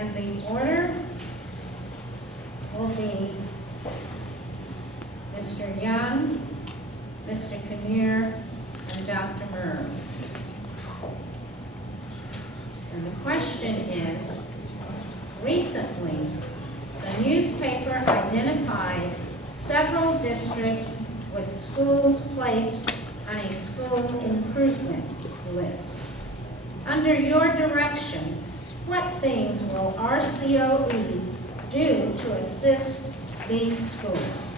and the order will be Mr. Young, Mr. Kinnear, and Dr. Murray. And the question is, recently, the newspaper identified several districts with schools placed on a school improvement list. Under your direction, what things will RCOE do to assist these schools?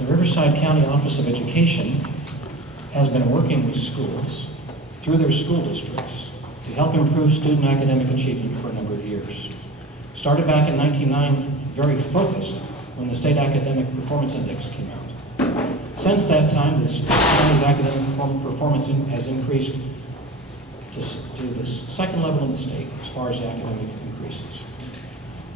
The Riverside County Office of Education has been working with schools through their school districts to help improve student academic achievement for a number of years. Started back in 1999, very focused when the State Academic Performance Index came out. Since that time, the county's academic performance has increased to the second level in the state as far as the academic increases.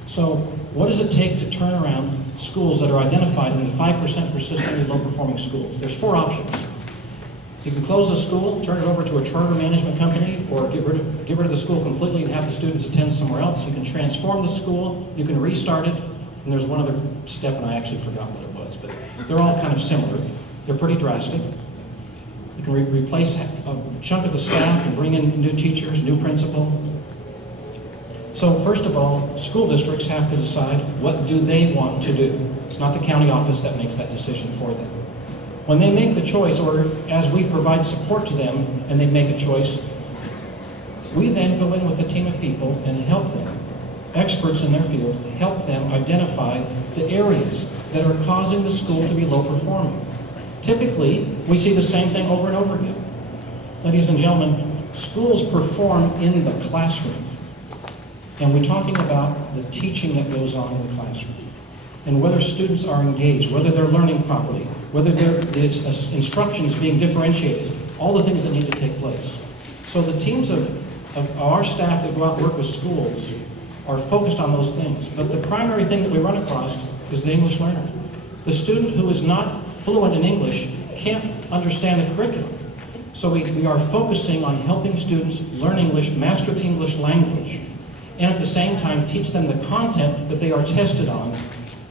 So what does it take to turn around schools that are identified in the 5% persistently low-performing schools? There's 4 options. You can close the school, turn it over to a charter management company, or get rid of the school completely and have the students attend somewhere else. You can transform the school, you can restart it, and there's one other step, and I actually forgot what it was, but they're all kind of similar. They're pretty drastic. You can replace a chunk of the staff and bring in new teachers, new principal. So first of all, school districts have to decide what do they want to do. It's not the county office that makes that decision for them. When they make the choice, or as we provide support to them and they make a choice, we then go in with a team of people and help them, experts in their fields, help them identify the areas that are causing the school to be low performing. Typically, we see the same thing over and over again. Ladies and gentlemen, schools perform in the classroom. And we're talking about the teaching that goes on in the classroom. And whether students are engaged, whether they're learning properly, whether there's instructions being differentiated, all the things that need to take place. So the teams of our staff that go out and work with schools are focused on those things. But the primary thing that we run across is the English learner. The student who is not fluent in English can't understand the curriculum. So we are focusing on helping students learn English, master the English language, and at the same time teach them the content that they are tested on.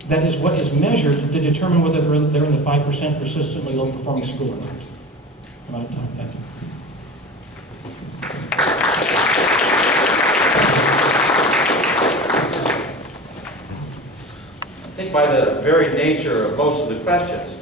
That is what is measured to determine whether they're in the 5% persistently low-performing school or not. I'm out of time. Thank you. I think by the very nature of most of the questions,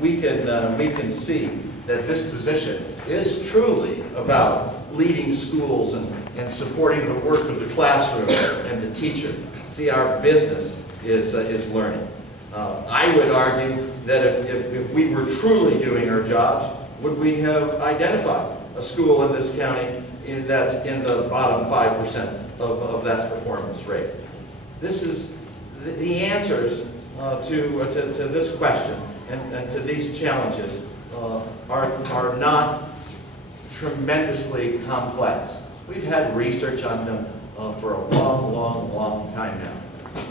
we can see that this position is truly about leading schools and supporting the work of the classroom and the teacher. See, our business is learning. I would argue that if we were truly doing our jobs, would we have identified a school in this county that's in the bottom 5% of that performance rate? This is the answers to this question and to these challenges are not tremendously complex. We've had research on them for a long, long, long time now.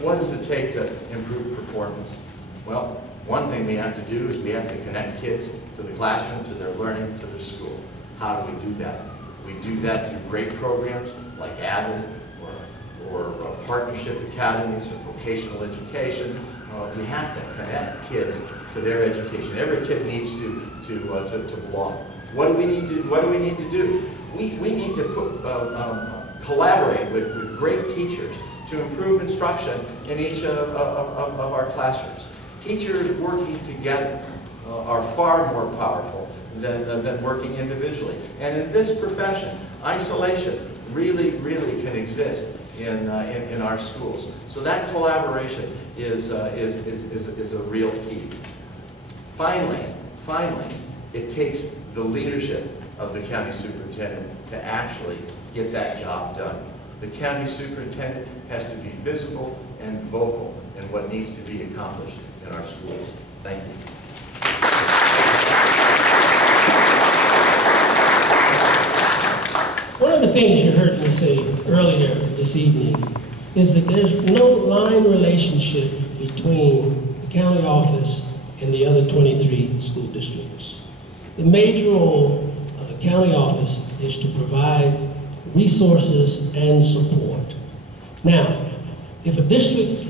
What does it take to improve performance? Well, one thing we have to do is we have to connect kids to the classroom, to their learning, to their school. How do we do that? We do that through great programs like AVID or partnership academies or vocational education. We have to connect kids to their education. Every kid needs to belong. What do we need to do? We need to collaborate with great teachers to improve instruction in each of our classrooms. Teachers working together are far more powerful than working individually. And in this profession, isolation really can exist in our schools. So that collaboration is a real key. Finally, it takes the leadership of the county superintendent to actually get that job done. The county superintendent has to be visible and vocal in what needs to be accomplished in our schools. Thank you. One of the things you heard me say earlier this evening is that there's no line relationship between the county office in the other 23 school districts. The major role of the county office is to provide resources and support. Now, if a district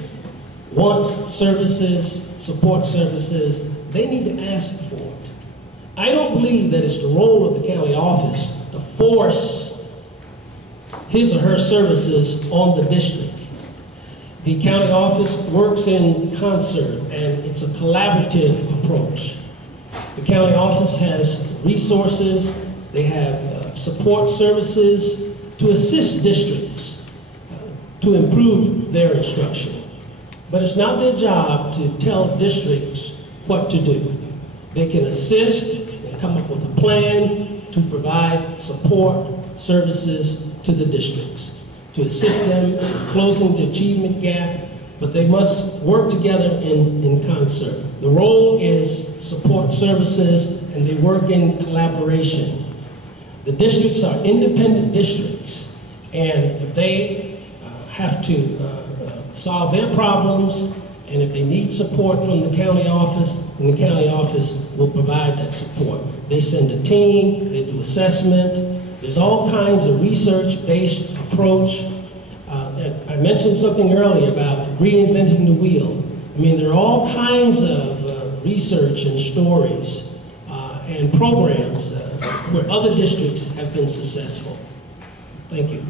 wants services, support services, they need to ask for it. I don't believe that it's the role of the county office to force his or her services on the district. The county office works in concert, and it's a collaborative approach. The county office has resources, they have support services to assist districts to improve their instruction. But it's not their job to tell districts what to do. They can assist and come up with a plan to provide support services to the districts, to assist them in closing the achievement gap, but they must work together in concert. The role is support services, and they work in collaboration. The districts are independent districts, and they have to solve their problems, and if they need support from the county office, then the county office will provide that support. They send a team, they do assessment, there's all kinds of research-based approach. I mentioned something earlier about reinventing the wheel. I mean, there are all kinds of research and stories and programs where other districts have been successful. Thank you.